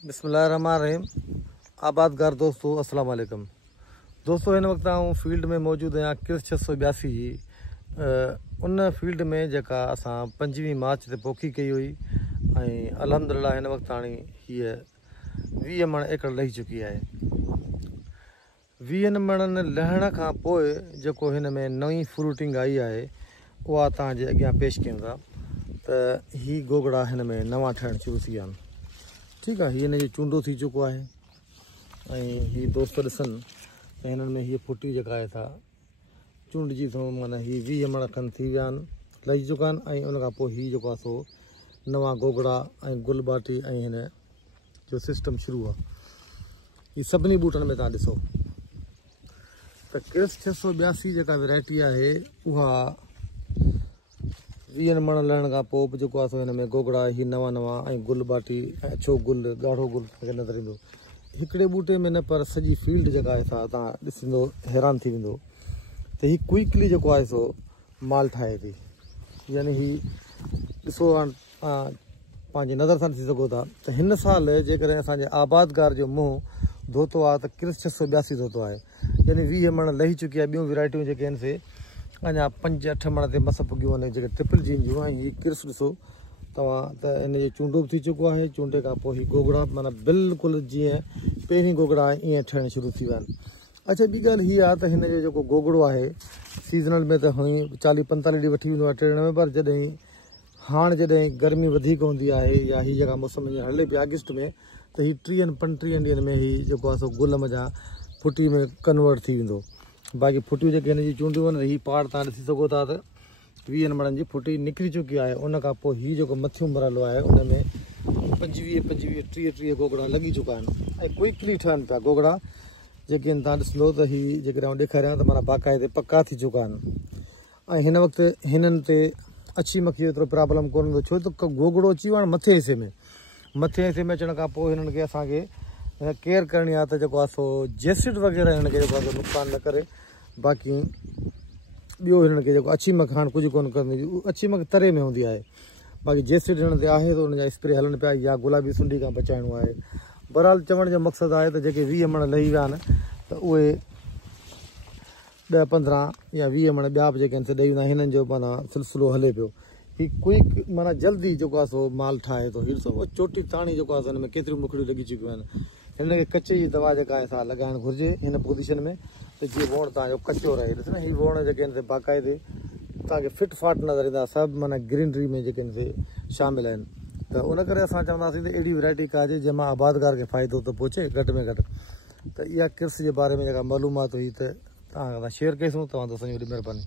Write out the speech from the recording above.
बिस्मिल्लाहिर्रहमानिर्रहीम। आबादगार दोस्तों अस्सलाम वालेकुम। दोस्तों इन वक्त आऊं फील्ड में मौजूद आहियां क्रिस 682 जी। उन फील्ड में जेका असां 25 मार्च ते पोखी कई हुई ऐं अल्हम्दुलिल्लाह हिन वक्त हाणे हीअ 20 मण एकड़ लही चुकी आहे। 20 मणनि लहण खां पोइ जेको हिन में नई फ्रूटिंग आई आहे उहा तव्हांजे अॻियां पेश कयूं था। त ही गोगड़ा हिन में नवां ठहण शुरू थी विया आहिनि। ठीक है, हिन जो चूंडो थी चुको है। ही दोस्त ॾिसनि त हिननि में हीअ फुटी जेका आहे सा चूंड जी थो माना ही 20 मण खनि थी विया आहिनि, लही चुका आहिनि। ऐं उन खां पोइ हीअ जेको आहे सो नवां गोगड़ा ऐं गुल बाटी ऐं हिन जो सिस्टम शुरू आहे। ही सभिनी बूटनि में तव्हां ॾिसो त क्रिस 682 जेका वैरायटी आहे उहा 20 मण लहण खां पोइ बि जेको आहे सो हिन में गोगड़ा ही नवां नवां ऐं गुल बाटी ऐं अछो गुल ॻाढ़ो गुल नज़र ईंदो हिकिड़े बूटे में न, पर सॼी फील्ड जेका आहे सा तव्हां ॾिसंदो हैरान थी वेंदो त ही क्विकली जेको आहे सो माल ठाहे थी। यानी ही ॾिसो पंहिंजी नज़र सां ॾिसी सघो था त हिन साल जेकॾहिं असांजे आबादगार जो मुंहुं धोतो आहे त क्रिस 682 धोतो आहे। यानी 20 मण लही चुकी आहे। ॿियूं वैरायटियूं जेके आहिनि से अञा 5-8 मण ते मस पुगियूं आहिनि जेके ट्रिपल जीन जूं। ऐं हीअ क्रिस ॾिसो तव्हां त इन जो चूंडो बि थी चुको आहे। चूंडे खां पोइ ही गोगड़ा माना बिल्कुलु जीअं पहिरीं गोगड़ा आहे ईअं ठहण शुरू थी विया आहिनि। अच्छा, ॿी ॻाल्हि हीअ आहे त हिन जो जेको गोगड़ो आहे सीज़नल में त हुई 40-45 ॾींहं वठी वेंदो आहे टिणण में, पर जॾहिं हाणे जॾहिं गर्मी वधीक हूंदी आहे या हीअ जेका मौसम हले पई अगस्त में त हीअ 30-35 ॾींहंनि में ही जेको आहे सो गुल जा फुटी में कन्वर्ट थी वेंदो। बाक़ी फुटियूं जेके हिन जी चूंडियूं आहिनि ही पार तव्हां ॾिसी सघो था त 20 मणनि जी फुटी निकिरी चुकी आहे। उन खां पोइ हीअ जेको मथियों मरलो आहे उन में 25-30 गोगड़ा लॻी चुका आहिनि ऐं क्विकली ठहनि पिया गोगड़ा जेके आहिनि। तव्हां ॾिसंदो त हीअ जेकॾहिं आउं ॾेखारियां त माना बाक़ाइदे पका थी चुका आहिनि। ऐं हिन वक़्तु हिननि ते अछी मक्खी जो एतिरो प्रॉब्लम कोन हूंदो, छो त गोगड़ो अची वियो आहे मथे हिसे में। मथे हिसे में अचण खां पोइ हिननि खे असांखे केयर करणी आहे त जेको आहे सो जेसिड वग़ैरह हिननि खे जेको आहे नुक़सान न करे। बाक़ी ॿियो हिननि खे जेको अछी मख हाणे कुझु कोन कंदी, अछी मख तरे में हूंदी आहे। बाक़ी जेसिड हिननि ते आहे त हुनजा स्प्रे हलनि पिया या गुलाबी सुंडी खां बचाइणो आहे। बहरहाल चवण जो मक़सदु आहे त जेके 20 मण लही विया आहिनि त उहे 10-15 या 20 मण ॿिया बि जेके आहिनि से ॾेई वेंदा। हिननि जो माना सिलसिलो हले पियो। ही क्विक माना जल्दी जेको आहे सो माल ठाहे थो। हीअ ॾिसो चोटी ताणी जेको आहे हिन में केतिरियूं मुखड़ियूं लॻी चुकियूं आहिनि। हिन खे कचे जी दवा जेका आहे सा लॻाइणु घुरिजे हिन पोज़ीशन में त जीअं वण तव्हांजो कचो रहे। ॾिस न हीअ वण जेके आहिनि से बाक़ाइदे तव्हांखे फिट फाट नज़र ईंदा, सभु माना ग्रीनरी में जेके आहिनि से शामिल आहिनि। त उन करे असां चवंदासीं त अहिड़ी वैरायटी काजे जंहिंमां आबादगार खे फ़ाइदो त पहुचे घटि में घटि। त इहा क्रिस जे बारे में जेका मालूमात हुई त तव्हां शेयर कईसूं। तव्हां दोस्तनि जी वॾी महिरबानी।